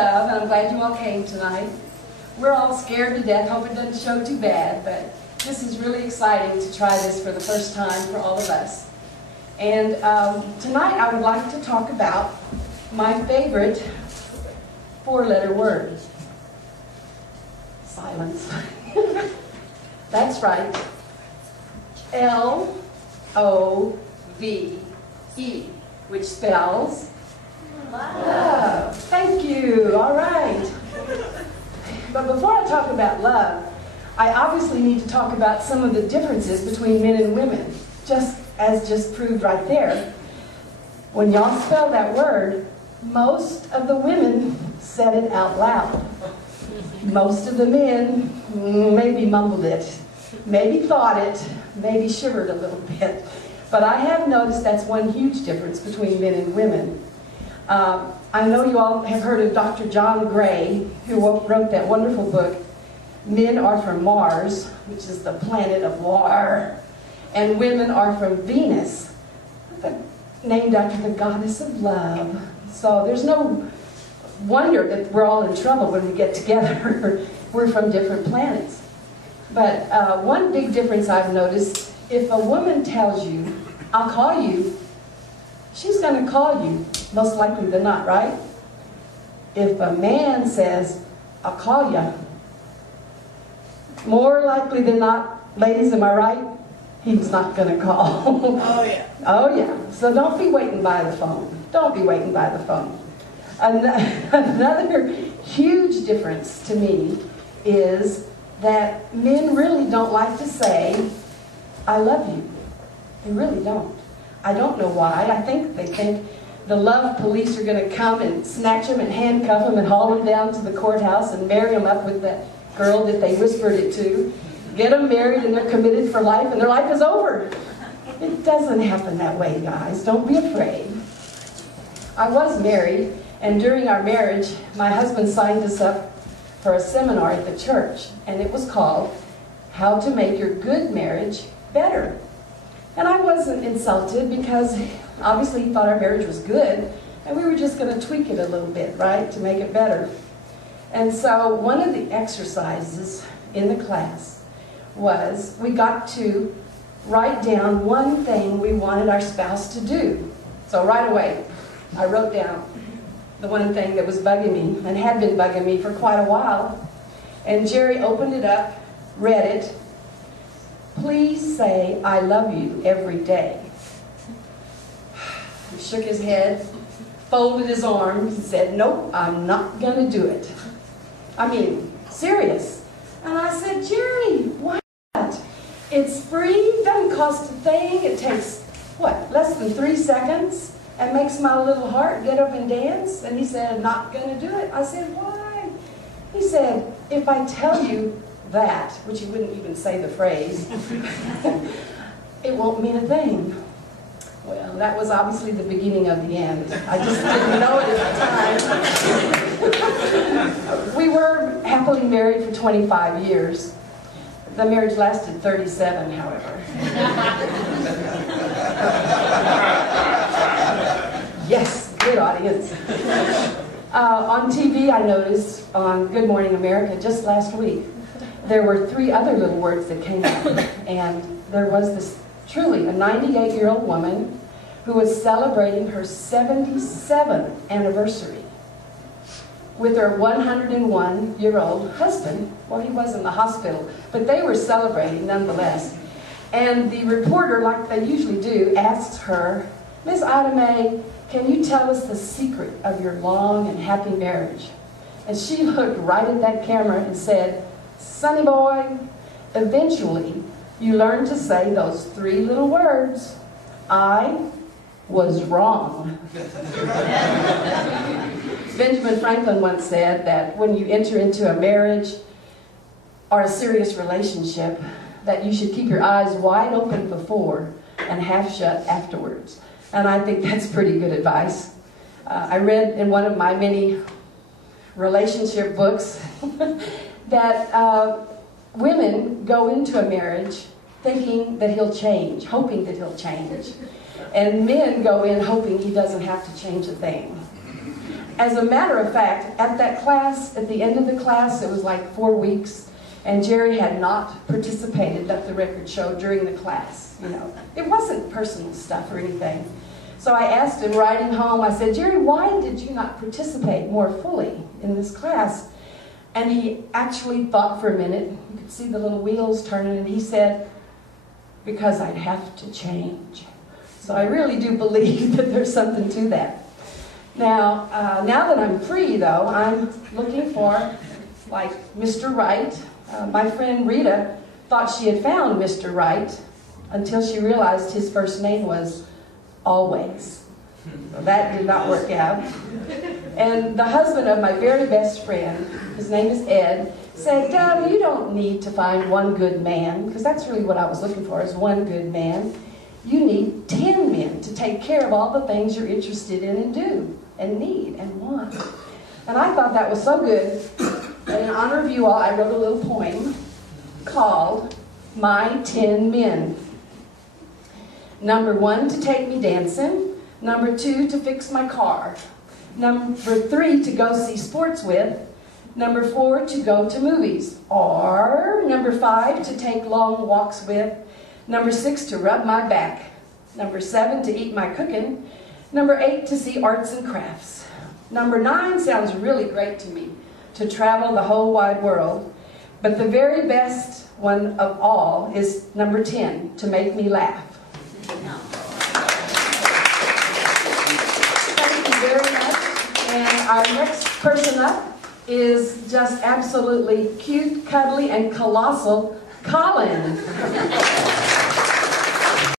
stuff, and I'm glad you all came tonight. We're all scared to death, hope it doesn't show too bad, but this is really exciting to try this for the first time for all of us. And tonight I would like to talk about my favorite four-letter word. Silence. That's right. L-O-V-E, which spells love. Thank you. All right. But before I talk about love, I obviously need to talk about some of the differences between men and women, just proved right there. When y'all spell that word, most of the women said it out loud. Most of the men maybe mumbled it, maybe thought it, maybe shivered a little bit. But I have noticed that's one huge difference between men and women. I know you all have heard of Dr. John Gray, who wrote that wonderful book, Men Are From Mars, which is the planet of war, and women are from Venus, named after the goddess of love. So there's no wonder that we're all in trouble when we get together. We're from different planets. But one big difference I've noticed, if a woman tells you, I'll call you, she's going to call you, most likely than not, right? If a man says, I'll call you, more likely than not, ladies, am I right? He's not going to call. Oh, yeah. Oh, yeah. So don't be waiting by the phone. Don't be waiting by the phone. Another huge difference to me is that men really don't like to say, I love you. They really don't. I don't know why. I think they think the love police are going to come and snatch them and handcuff them and haul them down to the courthouse and marry them up with that girl that they whispered it to. Get them married and they're committed for life and their life is over. It doesn't happen that way, guys. Don't be afraid. I was married, and during our marriage, my husband signed us up for a seminar at the church, and it was called How to Make Your Good Marriage Better. And I wasn't insulted because obviously he thought our marriage was good, and we were just going to tweak it a little bit, right, to make it better. And so one of the exercises in the class was we got to write down one thing we wanted our spouse to do. So right away, I wrote down the one thing that was bugging me, and had been bugging me for quite a while. And Jerry opened it up, read it. Please say, I love you every day. He shook his head, folded his arms, and said, nope, I'm not going to do it. I mean, serious. And I said, Jerry, what? It's free, doesn't cost a thing. It takes, what, less than 3 seconds? And makes my little heart get up and dance? And he said, not going to do it. I said, why? He said, if I tell you that, which he wouldn't even say the phrase, it won't mean a thing. Well, that was obviously the beginning of the end. I just didn't know it at the time. We were happily married for 25 years. The marriage lasted 37, however. Yes, good audience. On TV, I noticed on Good Morning America just last week, there were 3 other little words that came up. And there was this, truly, a 98-year-old woman who was celebrating her 77th anniversary with her 101-year-old husband. Well, he was in the hospital, but they were celebrating nonetheless. And the reporter, like they usually do, asks her, Miss Ida Mae, can you tell us the secret of your long and happy marriage? And she looked right at that camera and said, Sonny boy, eventually you learn to say those 3 little words, I was wrong. Benjamin Franklin once said that when you enter into a marriage or a serious relationship, that you should keep your eyes wide open before and half shut afterwards. And I think that's pretty good advice. I read in one of my many relationship books that women go into a marriage thinking that he'll change, hoping that he'll change. And men go in hoping he doesn't have to change a thing. As a matter of fact, at that class, at the end of the class, it was like 4 weeks, and Jerry had not participated, let the record show, during the class. You know, it wasn't personal stuff or anything. So I asked him riding home, I said, Jerry, why did you not participate more fully in this class? And he actually thought for a minute. You could see the little wheels turning, and he said, because I'd have to change. So I really do believe that there's something to that. Now, now that I'm free, though, I'm looking for, like, Mr. Right. My friend Rita thought she had found Mr. Right until she realized his first name was Always. So that did not work out. And the husband of my very best friend, his name is Ed, said, Dad, you don't need to find one good man, because that's really what I was looking for, is one good man. You need 10 men to take care of all the things you're interested in and do, and need, and want. And I thought that was so good, and in honor of you all, I wrote a little poem called My 10 Men. Number 1, to take me dancing. Number 2, to fix my car. Number 3, to go see sports with. Number 4, to go to movies. Or number 5, to take long walks with. Number 6, to rub my back. Number 7, to eat my cooking. Number 8, to see arts and crafts. Number 9 sounds really great to me, to travel the whole wide world. But the very best one of all is number 10, to make me laugh. Thank you very much. And our next person up is just absolutely cute, cuddly, and colossal Colin.